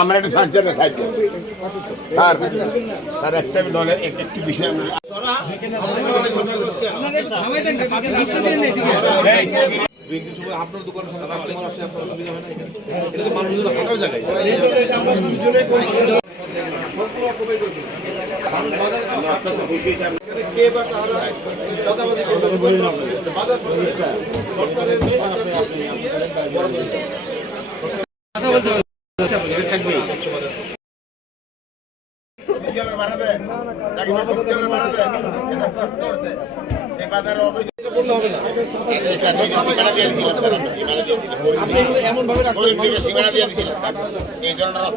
আমরা একটু সাঞ্চনে থাকি। আর তার একটা দলের এক একটি বিষয় আপনার দোকানের কাছ থেকে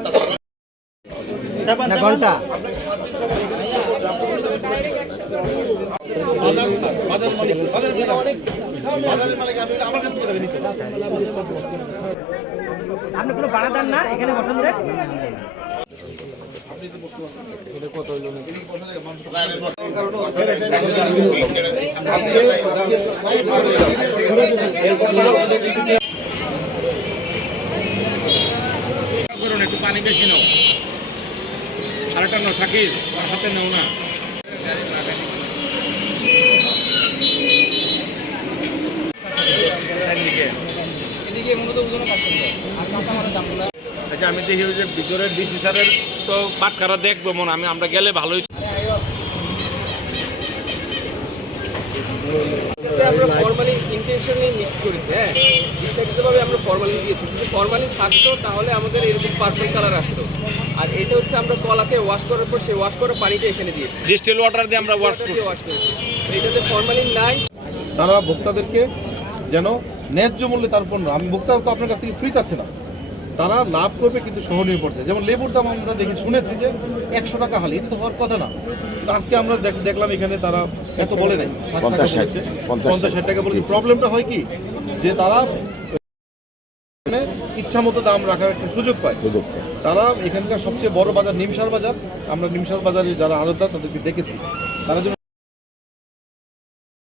দাবি আপনি কোনো ভাড়া দেন না এখানে বসেন একটু পানি বেশি নাও। আরেকটা নাও শাকির হাতে নাও না। আচ্ছা আমি দেখি যে ভিতরের ডিসি স্যারের তো বাটকারা দেখব মনে আমি আমরা গেলে ভালোই ফর্মালি ইন্টেনশনালি মিক্স করেছি হ্যাঁ? ইচ্ছাকৃতভাবে আমরা ফর্মালি দিয়েছি যদি ফর্মালি থাকতো তাহলে আমাদের এরকম পার্পল কালার আসতো। আর এটা হচ্ছে আমরা কলাকে ওয়াশ করার পর সেই ওয়াশ করা পানিটা এখানে দিয়েছি। ডিস্টিল ওয়াটার দিয়ে আমরা ওয়াশ করছি। ওয়াশ করেছি। এটাতে ফর্মালিন নাই। তারা ভোক্তাদেরকে যেন ন্যায্য মূল্যে তার পণ্য আমি ভোক্তা তো আপনার কাছ থেকে ফ্রি চাচ্ছে না। তারা লাভ করবে কিন্তু সহনীয় পড়ছে যেমন লেবুর দাম আমরা দেখি শুনেছি যে একশো টাকা হালি এটা তো হওয়ার কথা না। আজকে আমরা দেখ- দেখলাম এখানে তারা এত বলে নাই। পঞ্চাশ ষাট, পঞ্চাশ ষাট। টাকা বলেছে প্রবলেমটা হয় কি? যে তারা এখানে ইচ্ছা মতো দাম রাখার একটা সুযোগ পায়। তারা এখানকার সবচেয়ে বড় বাজার নিমসার বাজার। আমরা নিমসার বাজারে যারা আড়তদার তাদেরকে দেখেছি। তারা যেন